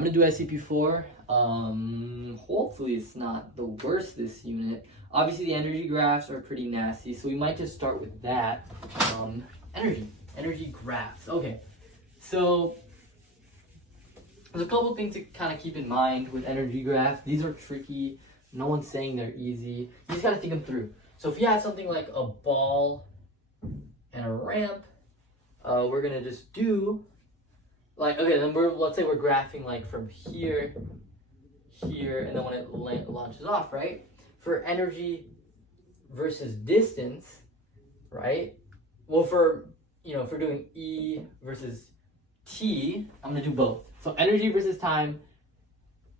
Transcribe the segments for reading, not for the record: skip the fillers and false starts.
I'm gonna do SEP4. Hopefully it's not the worst this unit. Obviously the energy graphs are pretty nasty, so we might just start with that. Energy graphs. Okay, so there's a couple things to kind of keep in mind with energy graphs. These are tricky. No one's saying they're easy. You just gotta think them through. So if you have something like a ball and a ramp, we're gonna just do like, okay, then let's say we're graphing like from here, here, and then when it launches off, right? For energy versus distance, right? Well, if we're doing E versus T, I'm gonna do both. So energy versus time,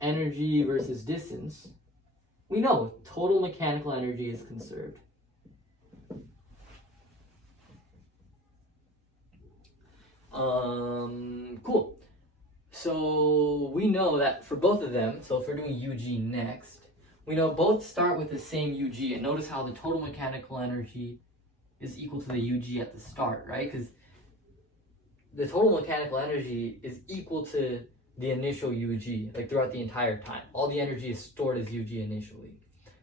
energy versus distance. We know total mechanical energy is conserved. Cool. So we know that for both of them, so if we're doing UG next, we know both start with the same UG, and notice how the total mechanical energy is equal to the UG at the start, right? Because the total mechanical energy is equal to the initial UG, like throughout the entire time. All the energy is stored as UG initially.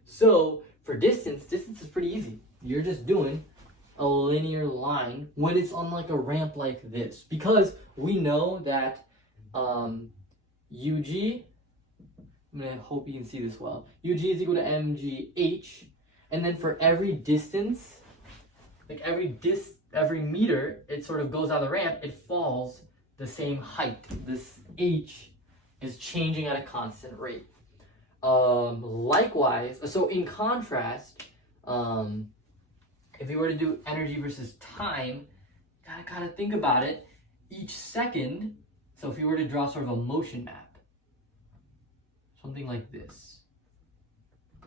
So for distance is pretty easy. You're just doing a linear line when it's on like a ramp like this, because we know that UG, I'm gonna hope you can see this well. UG is equal to mgh, and then for every distance, like every meter it sort of goes out of the ramp, it falls the same height. This h is changing at a constant rate. Likewise, so in contrast, if you were to do energy versus time, you gotta kind of think about it. Each second, so if you were to draw sort of a motion map, something like this,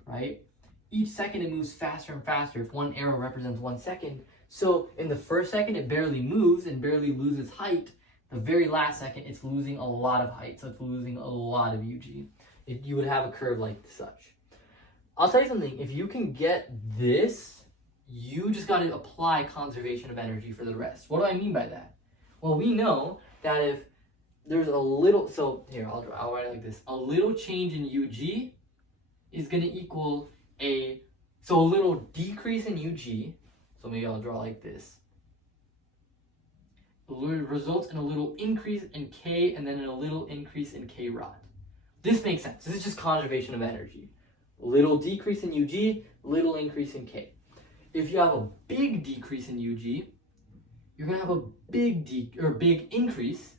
right? Each second it moves faster and faster if one arrow represents 1 second. So in the first second it barely moves and barely loses height. The very last second it's losing a lot of height, so it's losing a lot of UG. You would have a curve like such. I'll tell you something, if you can get this, you just got to apply conservation of energy for the rest. What do I mean by that? Well, we know that if there's a little, so here, I'll write it like this. A little change in UG is going to equal a little decrease in UG, so maybe I'll draw like this, results in a little increase in K and then a little increase in K rod. This makes sense. This is just conservation of energy. Little decrease in UG, little increase in K. If you have a big decrease in UG, you're going to have a big increase,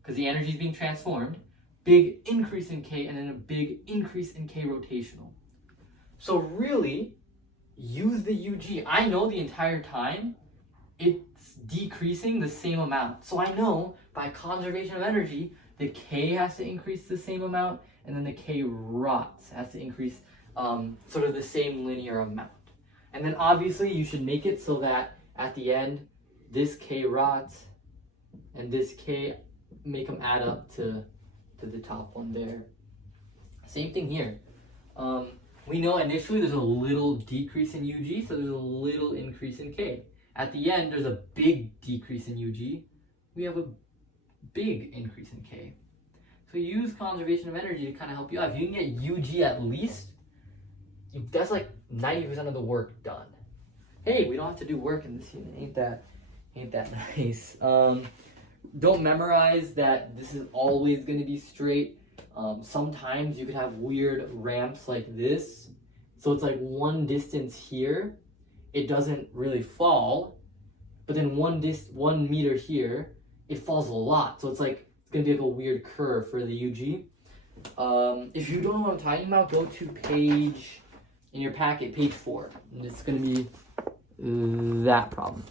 because the energy is being transformed, big increase in K, and then a big increase in K rotational. So really, use the UG. I know the entire time it's decreasing the same amount. So I know by conservation of energy, the K has to increase the same amount, and then the K rots has to increase sort of the same linear amount. And then obviously you should make it so that at the end, this K rots and this K, make them add up to the top one there. Same thing here. We know initially there's a little decrease in UG, so there's a little increase in K. At the end, there's a big decrease in UG. We have a big increase in K. So use conservation of energy to kind of help you out. If you can get UG at least, that's like 90% of the work done. Hey, we don't have to do work in this unit. Ain't that nice? Don't memorize that this is always going to be straight. Sometimes you could have weird ramps like this. So it's like one distance here, it doesn't really fall, but then one meter here, it falls a lot. So it's like it's gonna be like a weird curve for the UG. If you don't know what I'm talking about, go to page in your packet, page 4. And it's gonna be that problem.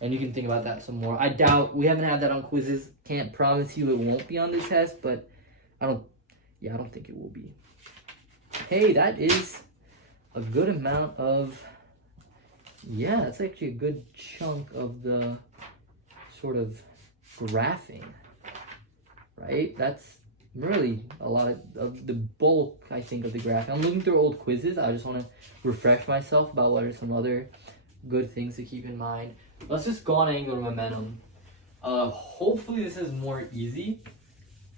And you can think about that some more. I doubt, we haven't had that on quizzes. Can't promise you it won't be on this test, but I don't think it will be. Hey, that is a good amount of, yeah, that's actually a good chunk of the sort of graphing, right? That's really a lot of the bulk, I think, of the graphing. I'm looking through old quizzes. I just want to refresh myself about what are some other good things to keep in mind. Let's just go on angular momentum. Hopefully this is more easy.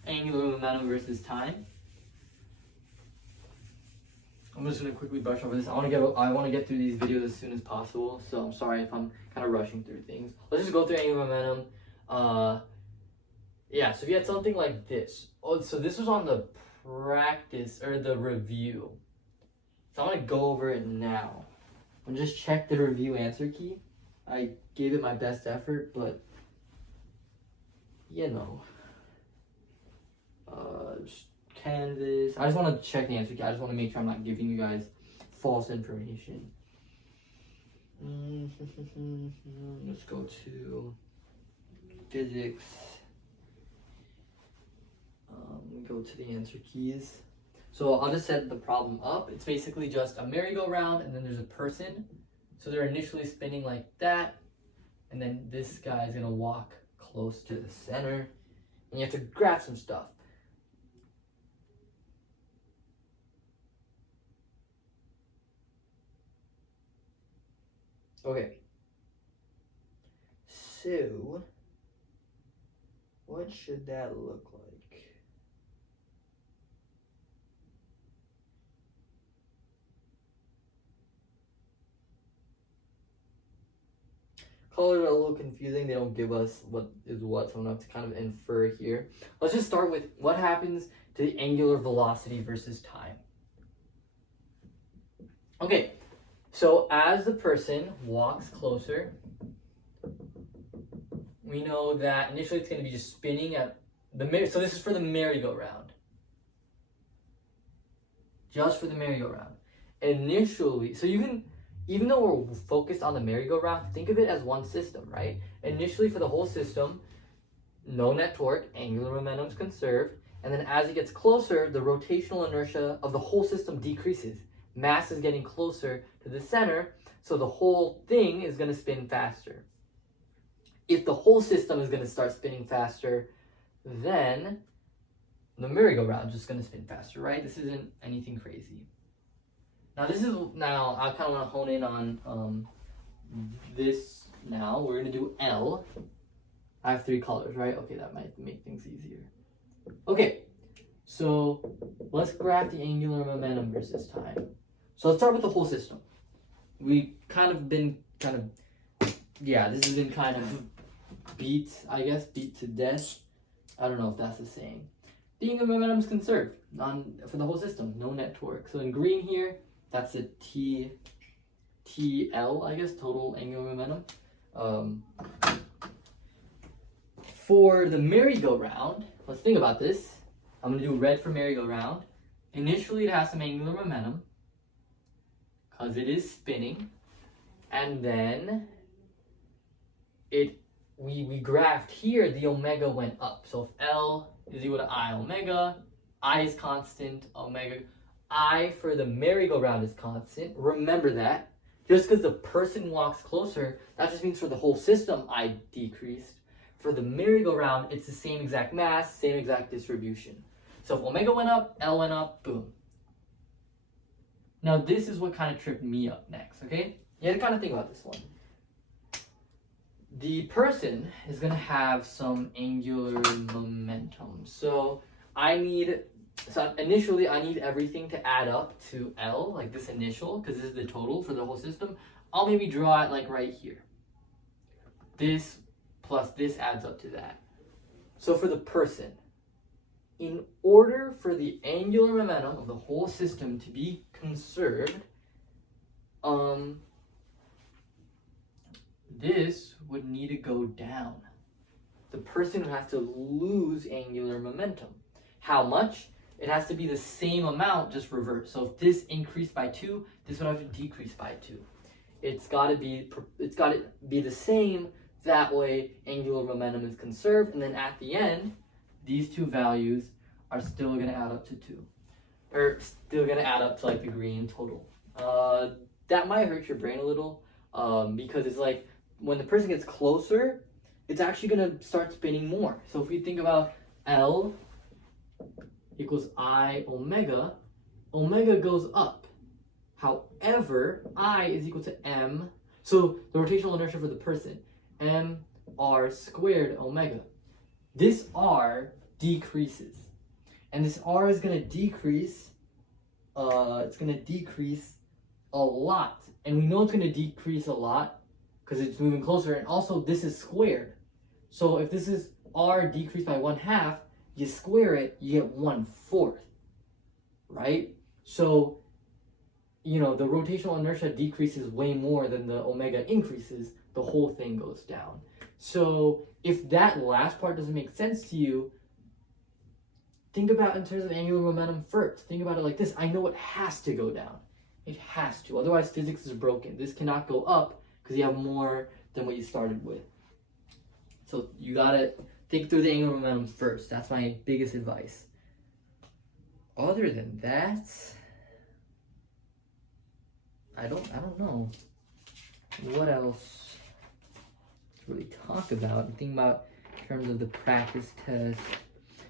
angular momentum versus time. I'm just gonna quickly brush over this. I want to get through these videos as soon as possible, so I'm sorry if I'm kind of rushing through things. Let's just go through angular momentum. Yeah, so if you had something like this. Oh, so this was on the practice or the review. So I want to go over it now. And just check the review answer key. I gave it my best effort, but you know. Canvas. I just want to check the answer key. I just want to make sure I'm not giving you guys false information. Let's go to physics. Go to the answer keys. So I'll just set the problem up. It's basically just a merry-go-round and then there's a person. So they're initially spinning like that. And then this guy's going to walk close to the center. And you have to graph some stuff. Okay. So, what should that look like? Colors are a little confusing. They don't give us what is what, so I'm going to have to kind of infer here. Let's just start with what happens to the angular velocity versus time. Okay, so as the person walks closer, we know that initially it's going to be just spinning at the so this is for the merry-go-round. Just for the merry-go-round. Initially, so you can, even though we're focused on the merry-go-round, think of it as one system, right? Initially for the whole system, no net torque, angular momentum is conserved, and then as it gets closer, the rotational inertia of the whole system decreases. Mass is getting closer to the center, so the whole thing is going to spin faster. If the whole system is going to start spinning faster, then the merry-go-round is just going to spin faster, right? This isn't anything crazy. Now I kind of want to hone in on this now. We're going to do L. I have 3 colors, right? Okay, that might make things easier. Okay, so let's graph the angular momentum versus time. So let's start with the whole system. We've kind of been this has been kind of beat to death. I don't know if that's the saying. The angular momentum is conserved for the whole system, no net torque. So in green here, that's a TL, I guess, total angular momentum. For the merry-go-round, let's think about this. I'm going to do red for merry-go-round. Initially, it has some angular momentum because it is spinning. And then we graphed here, the omega went up. So if L is equal to I omega, I is constant, omega. I for the merry-go-round is constant. Remember that. Just because the person walks closer, that just means for the whole system, I decreased. For the merry-go-round, it's the same exact mass, same exact distribution. So if omega went up, L went up, boom. Now this is what kind of tripped me up next, okay? You have to kind of think about this one. The person is going to have some angular momentum. So initially I need everything to add up to L, like this initial, because this is the total for the whole system. I'll maybe draw it like right here. This plus this adds up to that. So for the person, in order for the angular momentum of the whole system to be conserved, this would need to go down. The person would have to lose angular momentum. How much? It has to be the same amount, just reverse. So if this increased by 2, this would have to decrease by 2. It's got to be the same. That way, angular momentum is conserved, and then at the end, these two values are still going to add up to 2, or still going to add up to like the green total. That might hurt your brain a little, because it's like when the person gets closer, it's actually going to start spinning more. So if we think about L equals I omega, omega goes up. However, I is equal to M, so the rotational inertia for the person, M R squared omega. This R decreases. And this R is going to decrease, it's going to decrease a lot. And we know it's going to decrease a lot because it's moving closer. And also this is squared. So if this is R decreased by 1/2, you square it, you get 1/4, right? So, you know, the rotational inertia decreases way more than the omega increases, the whole thing goes down. So if that last part doesn't make sense to you, think about it in terms of angular momentum first. Think about it like this. I know it has to go down. It has to. Otherwise, physics is broken. This cannot go up because you have more than what you started with. So you gotta think through the angular momentum first. That's my biggest advice. Other than that, I don't know what else to really talk about. I'm thinking about in terms of the practice test,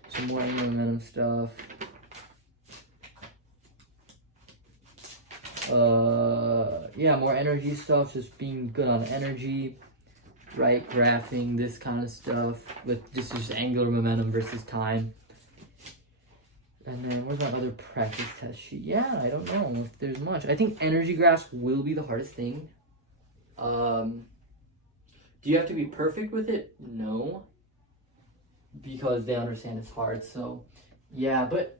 some more angular momentum stuff. Yeah, more energy stuff, just being good on energy, right? Graphing, this kind of stuff, with just angular momentum versus time. And then where's my other practice test sheet? Yeah, I don't know if there's much. I think energy graphs will be the hardest thing. Do you have to be perfect with it? No. Because they understand it's hard. So, yeah, but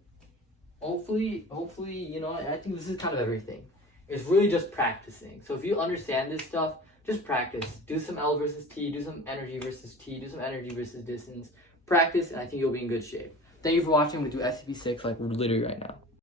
hopefully, you know, I think this is kind of everything. It's really just practicing. So if you understand this stuff, just practice. Do some L versus T, do some energy versus T, do some energy versus distance. Practice, and I think you'll be in good shape. Thank you for watching. We do SEP 6 like literally right now.